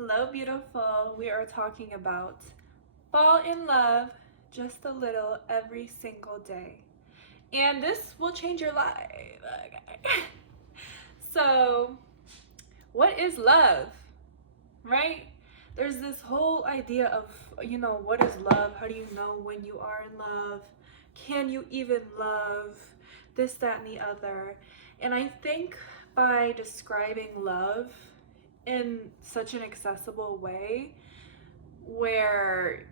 Hello, beautiful. We are talking about fall in love just a little every single day. And this will change your life. Okay. So, what is love? Right? There's this whole idea of, what is love? How do you know when you are in love? Can you even love? This, that, and the other. And I think by describing love in such an accessible way, where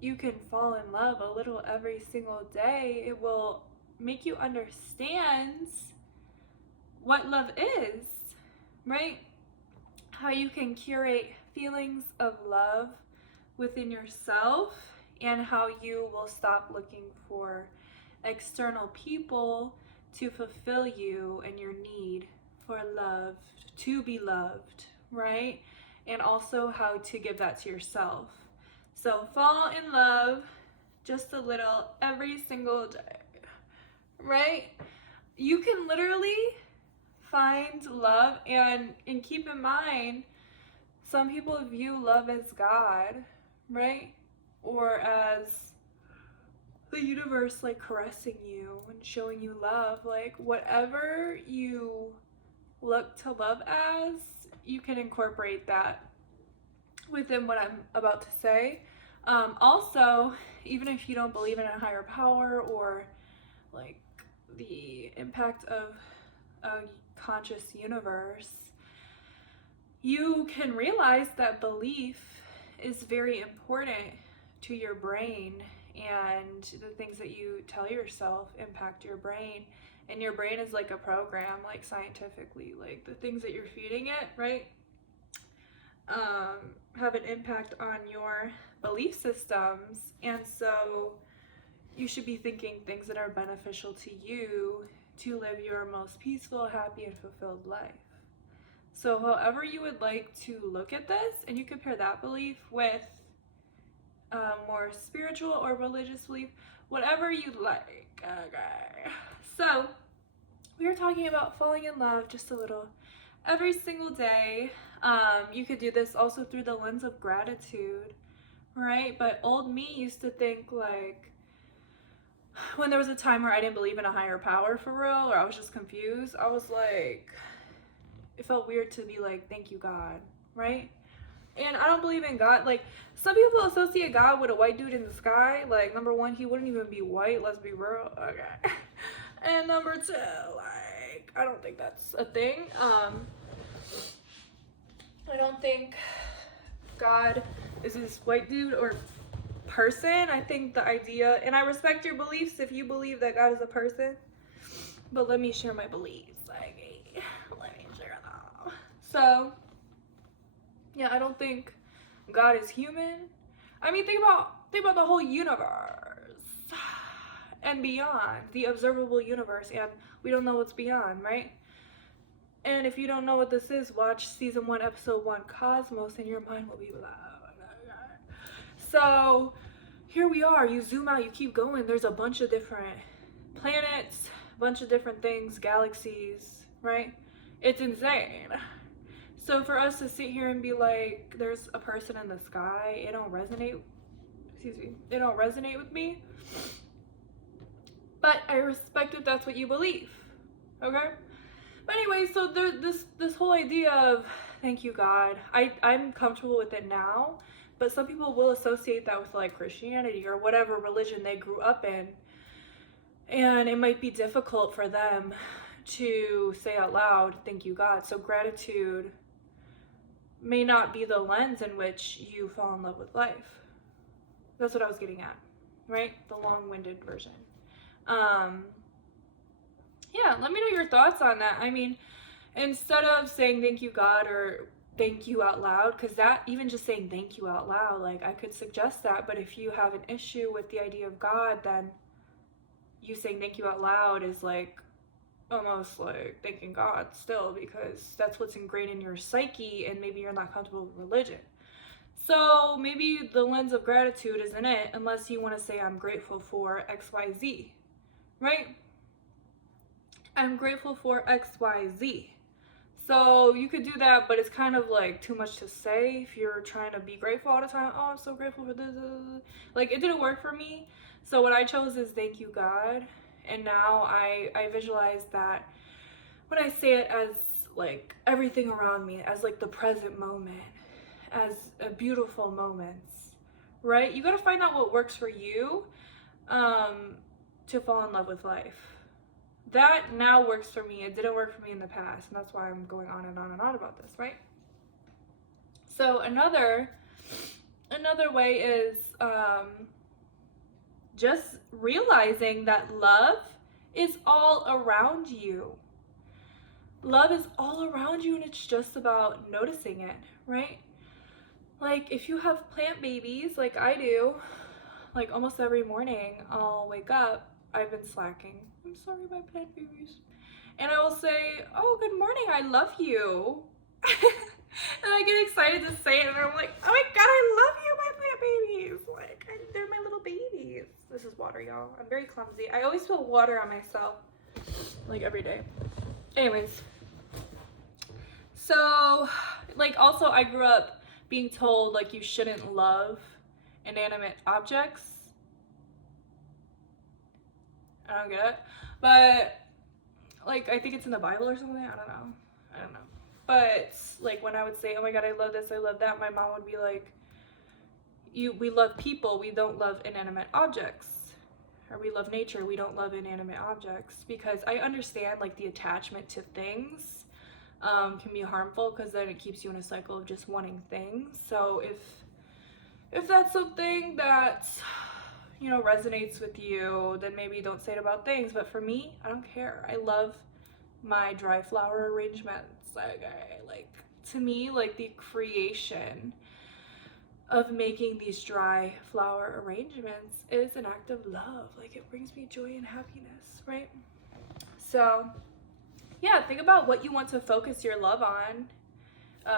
you can fall in love a little every single day, it will make you understand what love is, right? How you can curate feelings of love within yourself, and how you will stop looking for external people to fulfill you and your need for love, to be loved, right? And also how to give that to yourself. So fall in love just a little every single day, right? You can literally find love, and keep in mind, some people view love as God, right? Or as the universe like caressing you and showing you love. Like whatever you look to love as, you can incorporate that within what I'm about to say. Also, even if you don't believe in a higher power or like the impact of a conscious universe, you can realize that belief is very important to your brain, and the things that you tell yourself impact your brain. And your brain is like a program, like scientifically, like the things that you're feeding it, right, have an impact on your belief systems. And so you should be thinking things that are beneficial to you to live your most peaceful, happy, and fulfilled life. So however you would like to look at this, and you compare that belief with more spiritual or religious belief, whatever you like. Okay. So we are talking about falling in love just a little every single day. You could do this also through the lens of gratitude, right? But old me used to think like, when there was a time where I didn't believe in a higher power for real, or I was just confused, I was like, it felt weird to be like, thank you, God, right? And I don't believe in God. Like, some people associate God with a white dude in the sky. Like, number one, he wouldn't even be white, let's be real. Okay. And number two, like, I don't think that's a thing. I don't think God is this white dude or person. I think the idea, and I respect your beliefs if you believe that God is a person, but let me share my beliefs. Like, let me share them. So, yeah, I don't think God is human. I mean, think about the whole universe and beyond, the observable universe, and we don't know what's beyond, right? And if you don't know what this is, watch season 1, episode 1, Cosmos, and your mind will be blown. So here we are. You zoom out, you keep going. There's a bunch of different planets, a bunch of different things, galaxies, right? It's insane. So for us to sit here and be like, there's a person in the sky, it don't resonate with me. But I respect if that's what you believe. Okay? But anyway, so there's this whole idea of thank you, God. I'm comfortable with it now, but some people will associate that with like Christianity or whatever religion they grew up in. And it might be difficult for them to say out loud, thank you, God. So gratitude may not be the lens in which you fall in love with life. That's what I was getting at, right? The long-winded version. Yeah, let me know your thoughts on that. I mean, instead of saying thank you, God, or thank you out loud, because that, even just saying thank you out loud, like I could suggest that, but if you have an issue with the idea of God, then you saying thank you out loud is like almost like thanking God still, because that's what's ingrained in your psyche, and maybe you're not comfortable with religion. So maybe the lens of gratitude isn't it, unless you want to say I'm grateful for XYZ, right? I'm grateful for XYZ. So you could do that, but it's kind of like too much to say if you're trying to be grateful all the time. Oh, I'm so grateful for this. Like, it didn't work for me. So what I chose is thank you, God. And now I visualize that when I say it as like everything around me, as like the present moment, as a beautiful moments, right? You got to find out what works for you to fall in love with life. That now works for me. It didn't work for me in the past, and that's why I'm going on and on and on about this, right? So another way is just realizing that love is all around you. Love is all around you, and it's just about noticing it, right? Like, if you have plant babies like I do, like almost every morning I'll wake up. I've been slacking. I'm sorry, my plant babies. And I will say, oh, good morning, I love you. And I get excited to say it, and I'm like, oh my God, I love you, my plant babies. Like, they're my little babies. This is water, y'all. I'm very clumsy. I always spill water on myself, like every day. Anyways, so, like, also I grew up being told, like, you shouldn't love inanimate objects. I don't get it. But, like, I think it's in the Bible or something. I don't know. But, like, when I would say, oh my God, I love this, I love that, my mom would be like, we love people, we don't love inanimate objects. Or we love nature, we don't love inanimate objects. Because I understand, like, the attachment to things can be harmful, because then it keeps you in a cycle of just wanting things. So if that's something that, you know, resonates with you, then maybe don't say it about things. But for me, I don't care. I love my dry flower arrangements. Like, to me, like, the creation of making these dry flower arrangements is an act of love. Like, it brings me joy and happiness, right? So yeah, think about what you want to focus your love on.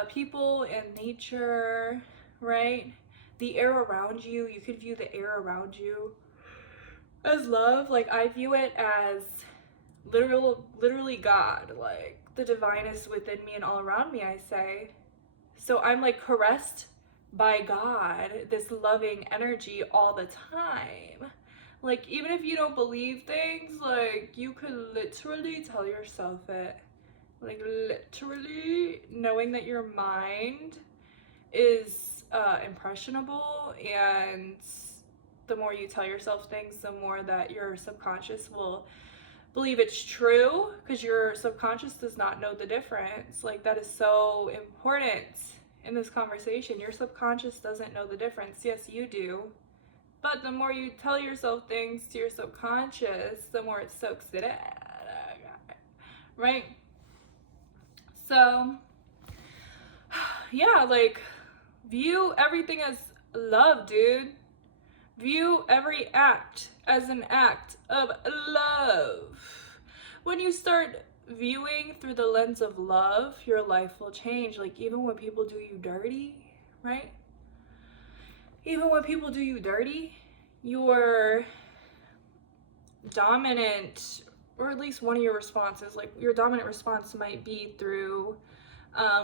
People and nature, right? The air around you. You could view the air around you as love. Like, I view it as literally God. Like, the divine is within me and all around me, I say. So I'm like caressed by God, this loving energy all the time. Like, even if you don't believe things, like, you could literally tell yourself it. Like, literally knowing that your mind is impressionable, and the more you tell yourself things, the more that your subconscious will believe it's true, because your subconscious does not know the difference. Like, that is so important in this conversation. Your subconscious doesn't know the difference. Yes, you do. But the more you tell yourself things to your subconscious, the more it soaks it in. Right? So, yeah, like, view everything as love, dude. View every act as an act of love. When you start viewing through the lens of love, your life will change. Like, even when people do you dirty, right? Even when people do you dirty, your dominant, or at least one of your responses, like, your dominant response might be through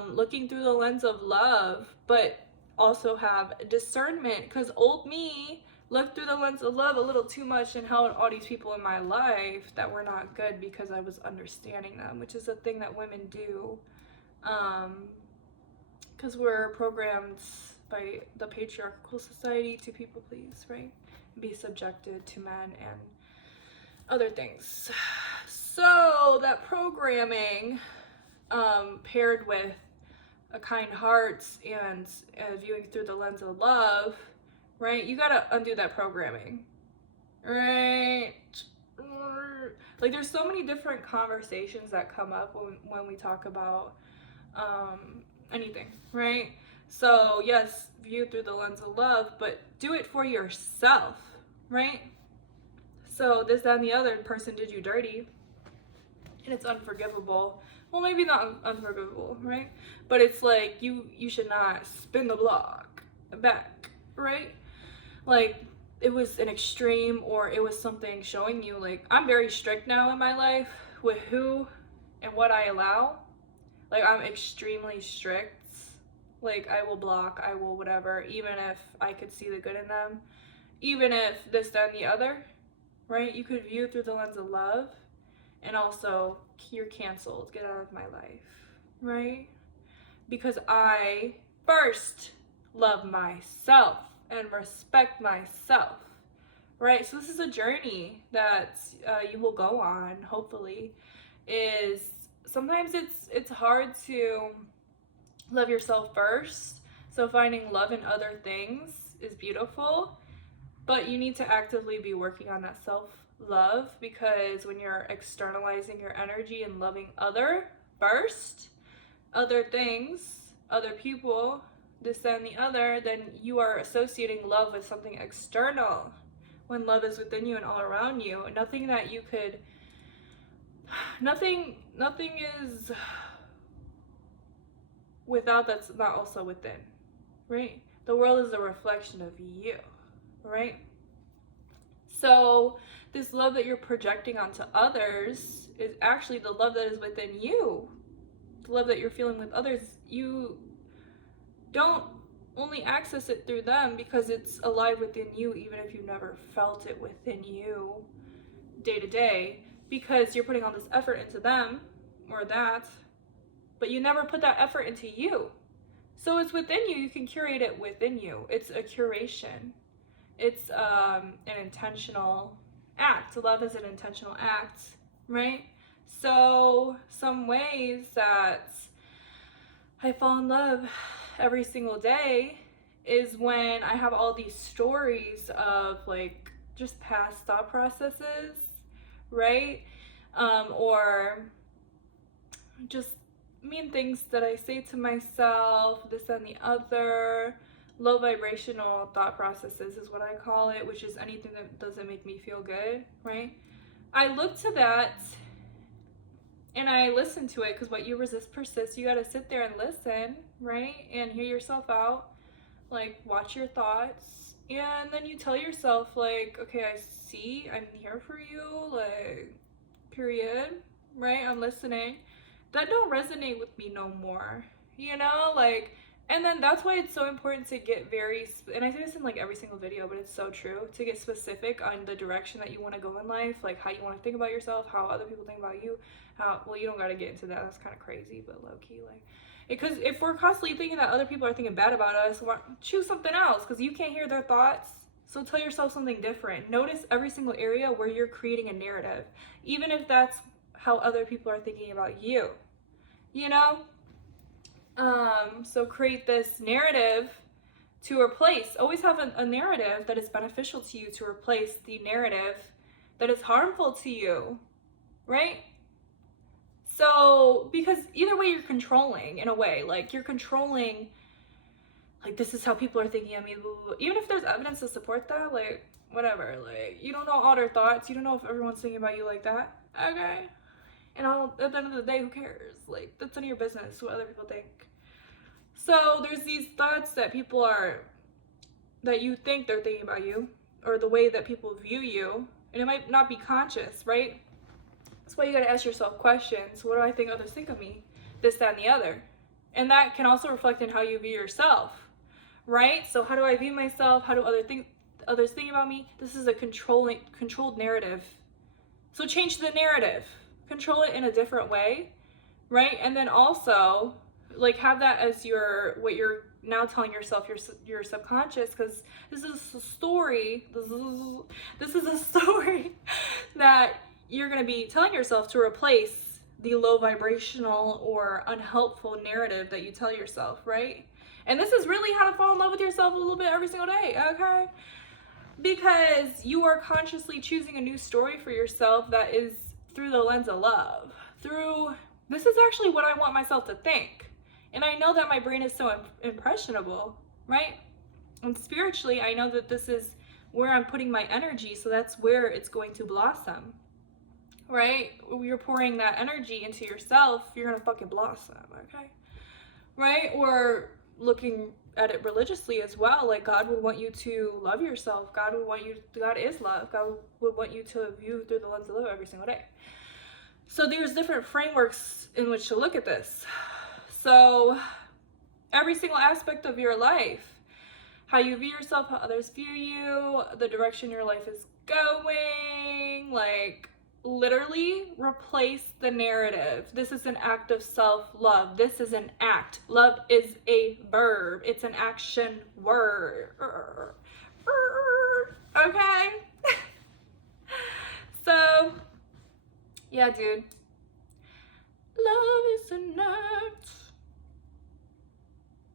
looking through the lens of love, but also have discernment, because old me looked through the lens of love a little too much and held all these people in my life that were not good because I was understanding them, which is a thing that women do, because we're programmed by the patriarchal society to people please, right? Be subjected to men and other things. So that programming, paired with a kind heart and viewing through the lens of love, right? You gotta undo that programming, right? Like, there's so many different conversations that come up when we talk about anything, right? So yes, view through the lens of love, but do it for yourself, right? So this, that, and the other person did you dirty, and it's unforgivable. Well, maybe not unforgivable, right? But it's like, you should not spin the block back, right? Like, it was an extreme, or it was something showing you, like, I'm very strict now in my life with who and what I allow. Like, I'm extremely strict. Like, I will block, I will whatever, even if I could see the good in them, even if this, that, and the other, right? You could view it through the lens of love, and also, you're canceled, get out of my life, right? Because I first love myself and respect myself, right? So this is a journey that you will go on, hopefully. Is sometimes it's hard to love yourself first. So finding love in other things is beautiful, but you need to actively be working on that self-love, because when you're externalizing your energy and loving other first, other things, other people, this, that, and the other, then you are associating love with something external when love is within you and all around you. Nothing that you could, nothing is without that's not also within, right? The world is a reflection of you, right? So this love that you're projecting onto others is actually the love that is within you. The love that you're feeling with others, you don't only access it through them because it's alive within you, even if you never felt it within you day to day, because you're putting all this effort into them or that, but you never put that effort into you. So it's within you. You can curate it within you. It's a curation. It's an intentional act. Love is an intentional act, right? So some ways that I fall in love every single day is when I have all these stories of like just past thought processes, right? Or just mean things that I say to myself, this and the other. Low vibrational thought processes is what I call it, which is anything that doesn't make me feel good, right? I look to that and I listen to it, because what you resist persists. You got to sit there and listen, right? And hear yourself out, like watch your thoughts, and then you tell yourself like, okay, I see, I'm here for you, like, period, right? I'm listening. That don't resonate with me no more, you know, like. And then that's why it's so important to get and I say this in like every single video, but it's so true, to get specific on the direction that you want to go in life, like how you want to think about yourself, how other people think about you, well, you don't got to get into that, that's kind of crazy, but low-key, like, because if we're constantly thinking that other people are thinking bad about us, choose something else, because you can't hear their thoughts. So tell yourself something different. Notice every single area where you're creating a narrative, even if that's how other people are thinking about you, you know? So create this narrative to replace, always have a narrative that is beneficial to you to replace the narrative that is harmful to you, right? So, because either way you're controlling, in a way, like you're controlling, like, this is how people are thinking of me, blah, blah, blah. Even if there's evidence to support that, like, whatever, like, you don't know all their thoughts, you don't know if everyone's thinking about you like that, okay? And at the end of the day, who cares? Like, that's none of your business what other people think. So there's these thoughts that that you think they're thinking about you, or the way that people view you, and it might not be conscious, right? That's why you gotta ask yourself questions. What do I think others think of me? This, that, and the other. And that can also reflect in how you view yourself, right? So how do I view myself? How do others think about me? This is a controlled narrative. So change the narrative. Control it in a different way, right? And then also, like, have that as what you're now telling yourself, your subconscious, because this is a story. This is a story that you're going to be telling yourself to replace the low vibrational or unhelpful narrative that you tell yourself, right? And this is really how to fall in love with yourself a little bit every single day, okay? Because you are consciously choosing a new story for yourself that is through the lens of love. This is actually what I want myself to think. And I know that my brain is so impressionable, right? And spiritually, I know that this is where I'm putting my energy, so that's where it's going to blossom, right? When you're pouring that energy into yourself, you're gonna fucking blossom, okay? Right? Or looking at it religiously as well, like God would want you to love yourself. God is love. God would want you to view through the lens of love every single day. So there's different frameworks in which to look at this. So every single aspect of your life, how you view yourself, how others view you, the direction your life is going, like literally replace the narrative. This is an act of self-love. This is an act. Love is a verb. It's an action word. Okay? So, yeah, dude. Love is an act.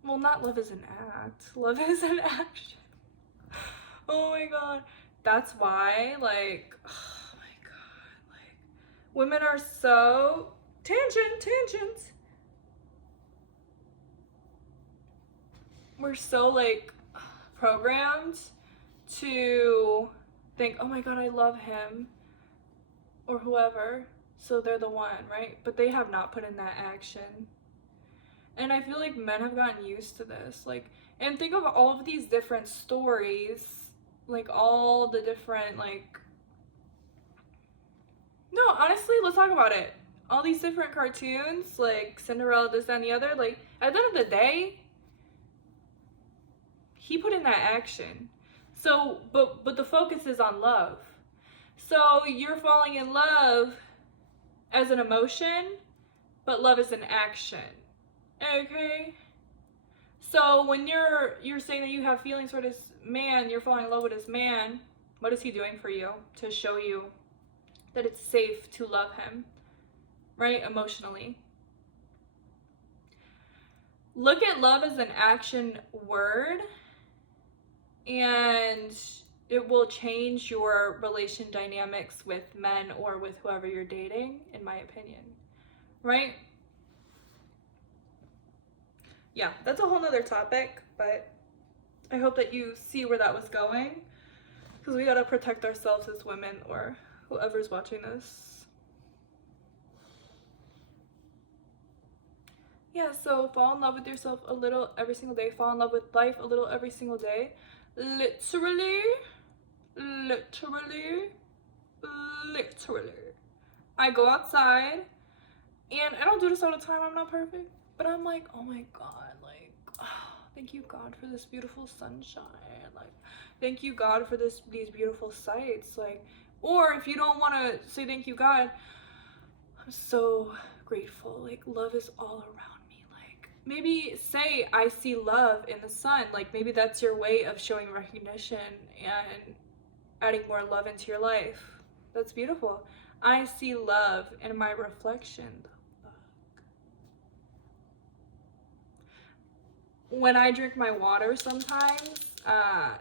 Well, not love is an act. Love is an action. Oh my god. That's why, like, oh my god, like, women are so tangents. We're so like programmed to think, oh my god, I love him or whoever, so they're the one, right? But they have not put in that action. And I feel like men have gotten used to this. Like, and think of all of these different stories, like all the different, like, no, honestly, let's talk about it. All these different cartoons, like Cinderella, this, that, and the other, like, at the end of the day, he put in that action. So, but the focus is on love. So you're falling in love as an emotion, but love is an action. Okay? So when you're saying that you have feelings for this man, you're falling in love with this man, what is he doing for you to show you that it's safe to love him, right? Emotionally. Look at love as an action word, and it will change your relation dynamics with men or with whoever you're dating, in my opinion, right? Yeah, that's a whole nother topic, but I hope that you see where that was going, because we gotta protect ourselves as women or whoever's watching this. Yeah, so fall in love with yourself a little every single day. Fall in love with life a little every single day. Literally. I go outside, and I don't do this all the time. I'm not perfect, but I'm like, oh my god, like, oh, thank you God for this beautiful sunshine. Like, thank you God for these beautiful sights. Like, or if you don't want to say thank you God, I'm so grateful. Like, love is all around me. Like, maybe say I see love in the sun. Like, maybe that's your way of showing recognition and adding more love into your life. That's beautiful. I see love in my reflection. When I drink my water sometimes,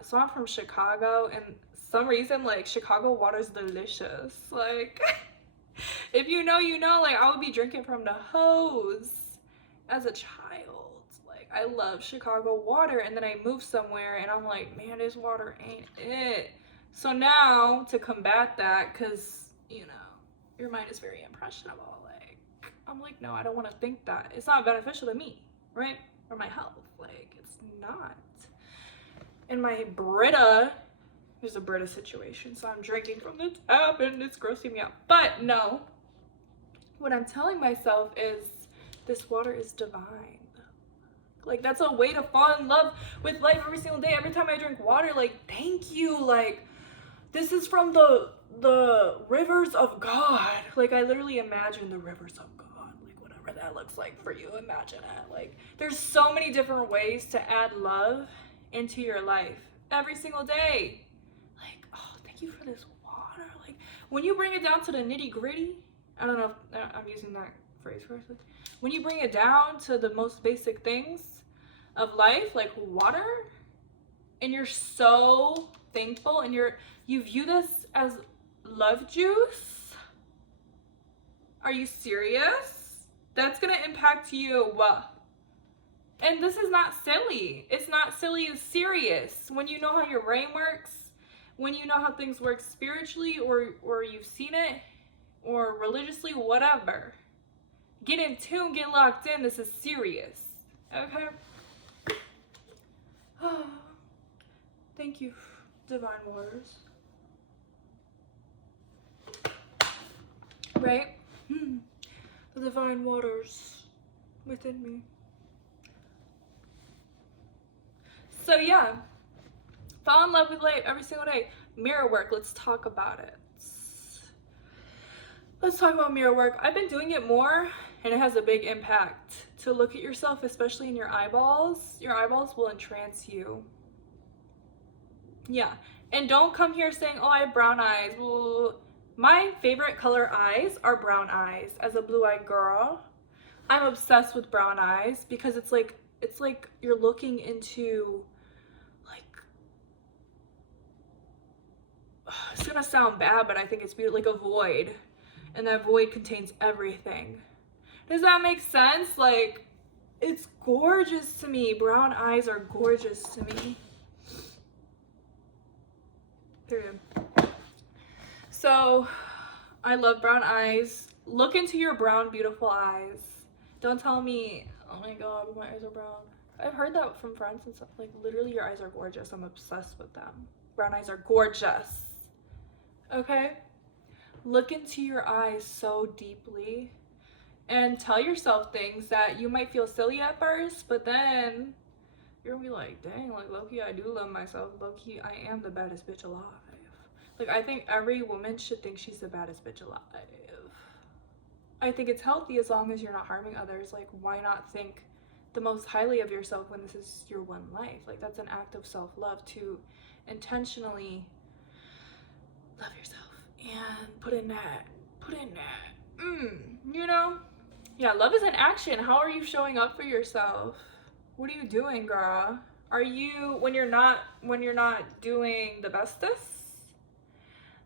so I'm from Chicago, and some reason, like, Chicago water's delicious. Like, if you know, you know, like, I would be drinking from the hose as a child. Like, I love Chicago water, and then I moved somewhere, and I'm like, man, this water ain't it. So now, to combat that, because, you know, your mind is very impressionable, like, I'm like, no, I don't want to think that. It's not beneficial to me, right? Or my health. Like, it's not. And my Brita, there's a Brita situation, so I'm drinking from the tap and it's grossing me out. But no, what I'm telling myself is this water is divine. Like, that's a way to fall in love with life every single day. Every time I drink water, like, thank you. Like, this is from the rivers of God. Like, I literally imagine the rivers of God. Like, whatever that looks like for you, imagine it. Like, there's so many different ways to add love into your life every single day. Like, oh, thank you for this water. Like, when you bring it down to the nitty gritty, I don't know if I'm using that phrase correctly. When you bring it down to the most basic things of life, like water, and you're so thankful, and you view this as love juice. Are you serious? That's gonna impact you. And this is not silly. It's not silly, it's serious. When you know how your brain works, when you know how things work spiritually, or you've seen it, or religiously, whatever. Get in tune, get locked in. This is serious. Okay? Thank you, divine waters. Right? The divine waters within me. So yeah, fall in love with life every single day. Mirror work, let's talk about it. Let's talk about mirror work. I've been doing it more and it has a big impact. To look at yourself, especially in your eyeballs will entrance you. Yeah, and don't come here saying, oh, I have brown eyes. Well, my favorite color eyes are brown eyes. As a blue-eyed girl, I'm obsessed with brown eyes because it's like you're looking into, like, it's gonna sound bad, but I think it's beautiful, like a void, and that void contains everything. Does that make sense? Like, it's gorgeous to me. Brown eyes are gorgeous to me. Period. So, I love brown eyes. Look into your brown, beautiful eyes. Don't tell me, oh my god, my eyes are brown. I've heard that from friends and stuff. Like, literally, your eyes are gorgeous. I'm obsessed with them. Brown eyes are gorgeous. Okay? Look into your eyes so deeply and tell yourself things that you might feel silly at first, but then you're gonna be like, dang, like, low-key, I do love myself. Low-key, I am the baddest bitch alive. Like, I think every woman should think she's the baddest bitch alive. I think it's healthy as long as you're not harming others. Like, why not think the most highly of yourself when this is your one life? Like, that's an act of self-love, to intentionally love yourself and put in that, you know? Yeah, love is an action. How are you showing up for yourself? What are you doing, girl? Are you, when you're not doing the bestest,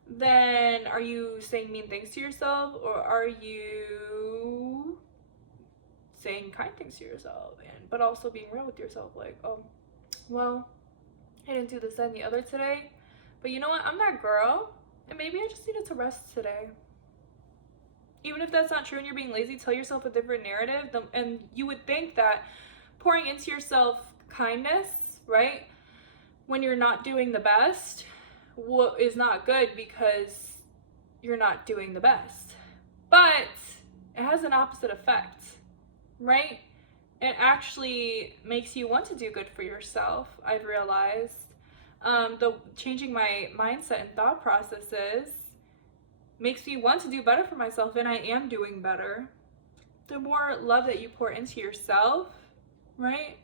then are you saying mean things to yourself, or are you saying kind things to yourself, and but also being real with yourself? Like, oh, well, I didn't do this, that, and the other today, but you know what? I'm that girl, and maybe I just needed to rest today. Even if that's not true and you're being lazy, tell yourself a different narrative. And you would think that pouring into yourself kindness, right, when you're not doing the best, is not good because you're not doing the best. But it has an opposite effect, right? It actually makes you want to do good for yourself, I've realized. Changing my mindset and thought processes makes me want to do better for myself, and I am doing better. The more love that you pour into yourself, right?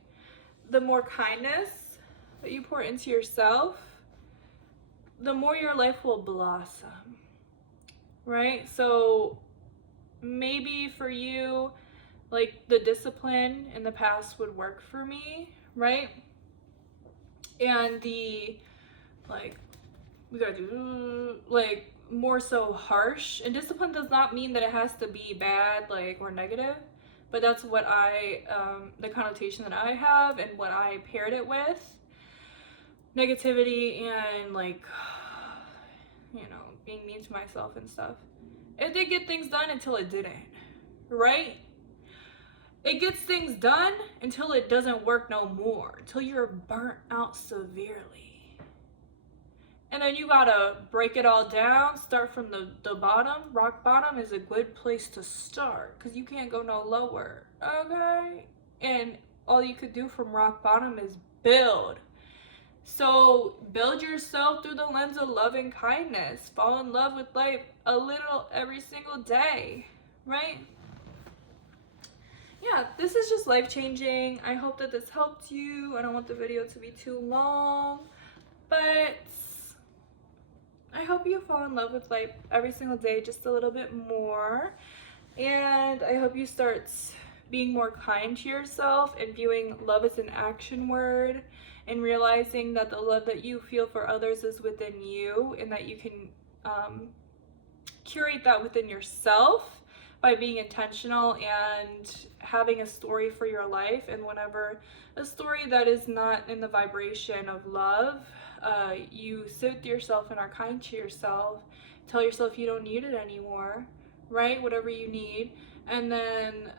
The more kindness that you pour into yourself, the more your life will blossom, right? So maybe for you, like, the discipline in the past would work for me, right? And the, like, we gotta do, like, more so harsh. And discipline does not mean that it has to be bad, like, or negative, but that's what the connotation that I have and what I paired it with. Negativity and, like, you know, being mean to myself and stuff. It did get things done until it didn't, right? It gets things done until it doesn't work no more, until you're burnt out severely. And then you gotta break it all down, start from the bottom. Rock bottom is a good place to start because you can't go no lower, okay? And all you could do from rock bottom is build. So build yourself through the lens of love and kindness. Fall in love with life a little every single day, right? Yeah, this is just life-changing. I hope that this helped you. I don't want the video to be too long, but I hope you fall in love with life every single day just a little bit more. And I hope you start being more kind to yourself and viewing love as an action word, and realizing that the love that you feel for others is within you, and that you can curate that within yourself by being intentional and having a story for your life. And whenever a story that is not in the vibration of love, you sit with yourself and are kind to yourself, tell yourself you don't need it anymore, right? Whatever you need. And then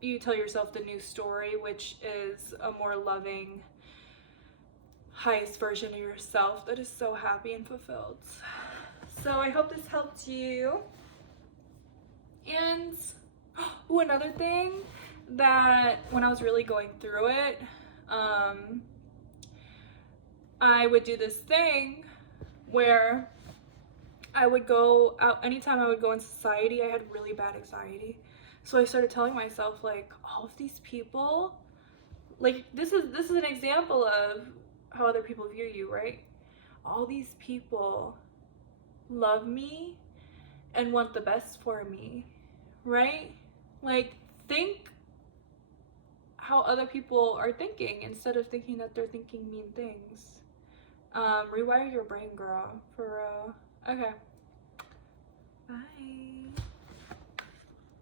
you tell yourself the new story, which is a more loving, highest version of yourself that is so happy and fulfilled. So I hope this helped you. And another thing that when I was really going through it, I would do this thing where I would go out anytime I would go in society. I had really bad anxiety, so I started telling myself, like, all of these people, like, this is an example of how other people view you, right? All these people love me and want the best for me, right? Like, think how other people are thinking instead of thinking that they're thinking mean things. Rewire your brain, girl, for real. Okay, bye.